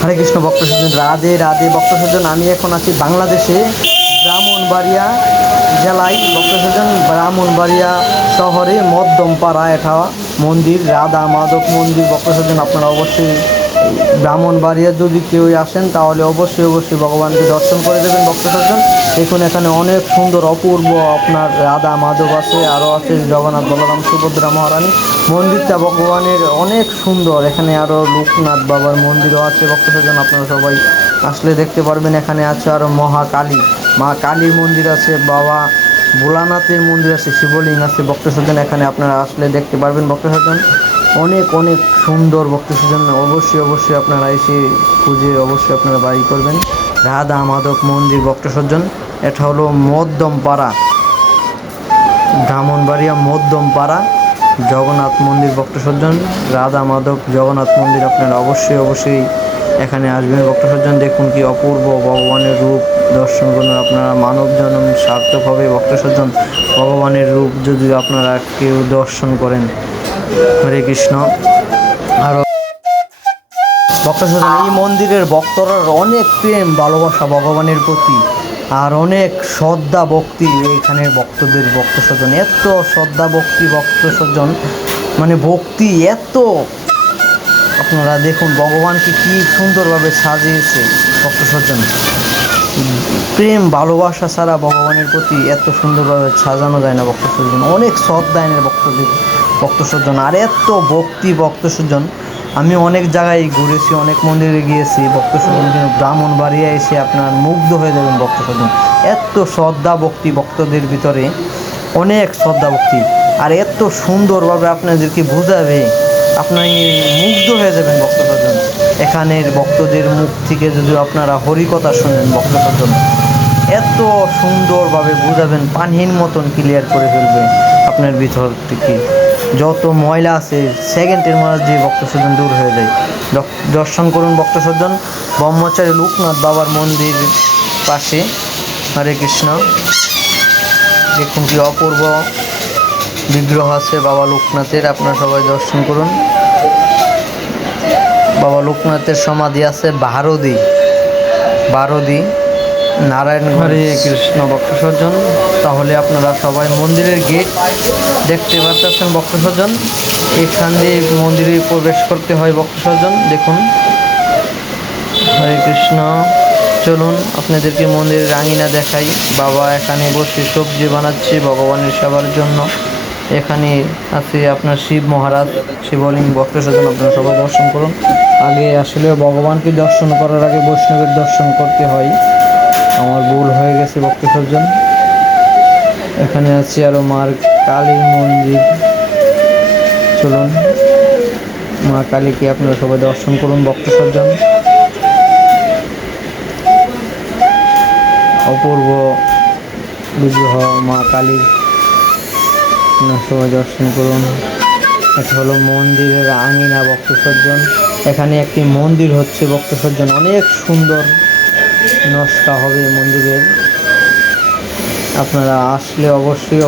হরে কৃষ্ণ ভক্ত সজ্জন, রাধে রাধে ভক্ত সজ্জন। আমি এখন আছি বাংলাদেশে ব্রাহ্মণবাড়িয়া জেলায় ভক্ত সজ্জন, ব্রাহ্মণবাড়িয়া শহরে মধ্যমপাড়া এটা মন্দির, রাধা মাধব মন্দির ভক্ত সজ্জন। আপনারা অবশ্যই ব্রাহ্মণবাড়িয়া যদি কেউ আসেন তাহলে অবশ্যই ভগবানকে দর্শন করে দেবেন ভক্ত সজ্জন। দেখুন এখানে অনেক সুন্দর অপূর্ব আপনার রাধা মাধব আছে, আরও আছে জগন্নাথ বলরাম সুভদ্রা মহারানী। মন্দিরটা ভগবানের অনেক সুন্দর। এখানে আরও লোকনাথ বাবার মন্দিরও আছে ভক্ত সজ্জন, আপনারা সবাই আসলে দেখতে পারবেন। এখানে আছে আরও মহাকালী, মা কালীর মন্দির আছে, বাবা ভোলানাথের মন্দির আছে, শিবলিঙ্গ আছে ভক্ত সজ্জন। এখানে আপনারা আসলে দেখতে পারবেন ভক্ত সজ্জন, অনেক সুন্দর ভক্ত সজ্জন। অবশ্যই আপনারা এসে খুঁজে অবশ্যই আপনারা বাড়ি করবেন। রাধা মাধব মন্দির ভক্ত সজ্জন, এটা হলো মধ্যমপাড়া, ব্রাহ্মণবাড়িয়া মধ্যমপাড়া জগন্নাথ মন্দির ভক্ত সজ্জন। রাধা মাধব জগন্নাথ মন্দির, আপনারা অবশ্যই এখানে আসবেন ভক্ত সজ্জন। দেখুন কি অপূর্ব ভগবানের রূপ, দর্শন করুন। আপনারা মানব জন্ম সার্থক হবে ভক্ত সজ্জন, ভগবানের রূপ যদি আপনারা কেউ দর্শন করেন। হরে কৃষ্ণ। আরও ভক্ত সজ্জন, এই মন্দিরের ভক্তরা অনেক প্রেম ভালোবাসা ভগবানের প্রতি, আর অনেক শ্রদ্ধা ভক্তি এখানের ভক্তদের ভক্ত সজ্জন। এত শ্রদ্ধা ভক্তি ভক্ত সজ্জন, মানে ভক্তি এত। আপনারা দেখুন ভগবানকে কি সুন্দরভাবে সাজিয়েছে ভক্ত সজ্জন। প্রেম ভালোবাসা ছাড়া ভগবানের প্রতি এত সুন্দরভাবে সাজানো যায় না ভক্ত সজ্জন। অনেক শ্রদ্ধা এনের ভক্তদের ভক্ত সজ্জন, আর এত ভক্তি ভক্ত সজ্জন। আমি অনেক জায়গায় ঘুরেছি, অনেক মন্দিরে গিয়েছি ভক্ত সজ্জন, কিন্তু ব্রাহ্মণবাড়িয়া এসে আপনার মুগ্ধ হয়ে যাবেন ভক্ত সজ্জন। এত শ্রদ্ধা ভক্তি ভক্তদের ভিতরে, অনেক শ্রদ্ধা ভক্তি, আর এত সুন্দরভাবে আপনাদেরকে বোঝাবে, আপনি মুগ্ধ হয়ে যাবেন ভক্ত সজ্জন। এখানের ভক্তদের মুখ থেকে যদি আপনারা হরিকথা শোনেন ভক্ত সজ্জন, এত সুন্দরভাবে বোঝাবেন, পানির মতন ক্লিয়ার করে ফেলবে আপনার ভিতর থেকে। যত ময়লা আছে সেকেন্ডের মধ্যে ভক্ত সজ্জন দূর হয়ে যায়। দর্শন করুন ভক্ত সজ্জন, ব্রহ্মচারী লোকনাথ বাবার মন্দির পাশে। হরে কৃষ্ণ। দেখুন কি অপূর্ব বিগ্রহ আছে বাবা লোকনাথের, আপনারা সবাই দর্শন করুন। বাবা লোকনাথের সমাধি আছে বারোদি নারায়ণ। হরে কৃষ্ণ ভক্ত সজ্জন। তাহলে আপনারা সবাই মন্দিরের গেট দেখতে পাচ্ছেন ভক্ত সজ্জন, এখান দিয়ে মন্দিরে প্রবেশ করতে হয় ভক্ত সজ্জন। দেখুন, হরে কৃষ্ণ। চলুন আপনাদেরকে মন্দিরের আঙিনা দেখাই। বাবা এখানে বসে সবজি বানাচ্ছে ভগবানের সেবার জন্য। এখানে আছে আপনার শিব মহারাজ, শিবলিঙ্গ ভক্ত সজ্জন, আপনারা সবাই দর্শন করুন। আগে আসলে ভগবানকে দর্শন করার আগে বৈষ্ণবের দর্শন করতে হয়, আমার ভুল হয়ে গেছে ভক্ত সজ্জন। এখানে আছে আরও মার কালীর মন্দির। চলুন মা কালীকে আপনারা সবাই দর্শন করুন ভক্ত সজ্জন। অপূর্ব বিগ্রহ মা কালীর, আপনারা সবাই দর্শন করুন। এটা হলো মন্দিরের আঙিনা ভক্ত সজ্জন। এখানে একটি মন্দির হচ্ছে ভক্ত সজ্জন, অনেক সুন্দর নকশা হবে মন্দিরের। আপনারা আসলে অবশ্যই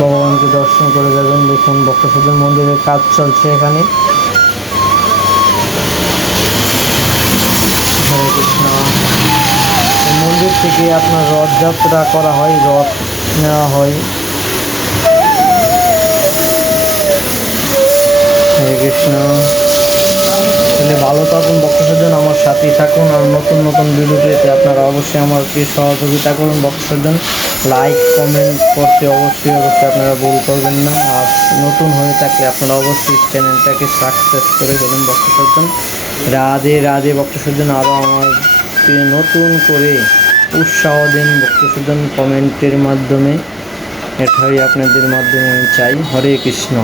ভগবানকে দর্শন করে যাবেন। দেখুন ভক্ত সজ্জন, মন্দিরের কাজ চলছে এখানে। হরে কৃষ্ণ। এই মন্দির থেকে আপনার রথযাত্রা করা হয়, রথ নেওয়া হয়। হরে কৃষ্ণ। তাহলে ভালো থাকুন ভক্ত সজ্জন, আমার সাথেই থাকুন, আর নতুন ভিডিও পেতে আপনারা অবশ্যই আমাকে সহযোগিতা করুন ভক্ত সজ্জন। লাইক কমেন্ট করতে অবশ্যই আপনারা ভুল করবেন না। আর নতুন হয়ে থাকলে আপনারা অবশ্যই চ্যানেলটাকে সাবস্ক্রাইব করে দেবেন ভক্ত সজ্জন। রাধে রাধে ভক্ত সজ্জন। আরও আমাকে নতুন করে উৎসাহ দিন ভক্ত সজ্জন কমেন্টের মাধ্যমে, এটাই আপনাদের মাধ্যমে আমি চাই। হরে কৃষ্ণ।